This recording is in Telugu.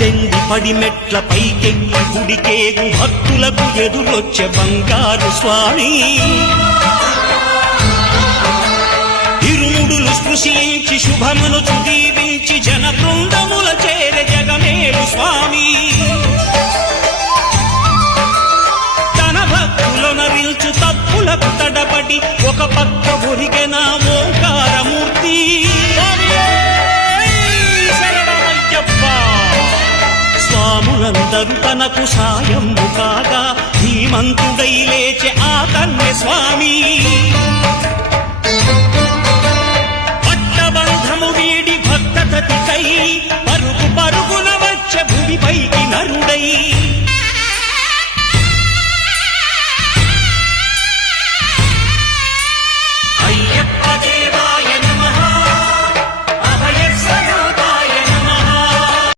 పద్దెనిమిది పడిమెట్ల పైకెక్కి గుడికేగు భక్తులకు ఎదురొచ్చే బంగారు స్వామి ఇరుముడులు స్పృశించి శుభమును దీవించి జన బృందముల చేరే జగమేలు స్వామి తన భక్తులను విల్చు తప్పులకు తడబడి ఒక పక్క ఒరిగెన ఓంకారమూర్తి స్వాములందరూ తనకు సాయము కాగా ధీమంతుడై లేచే ఆ కన్య స్వామి పట్టబంధము వీడి భక్తతతికై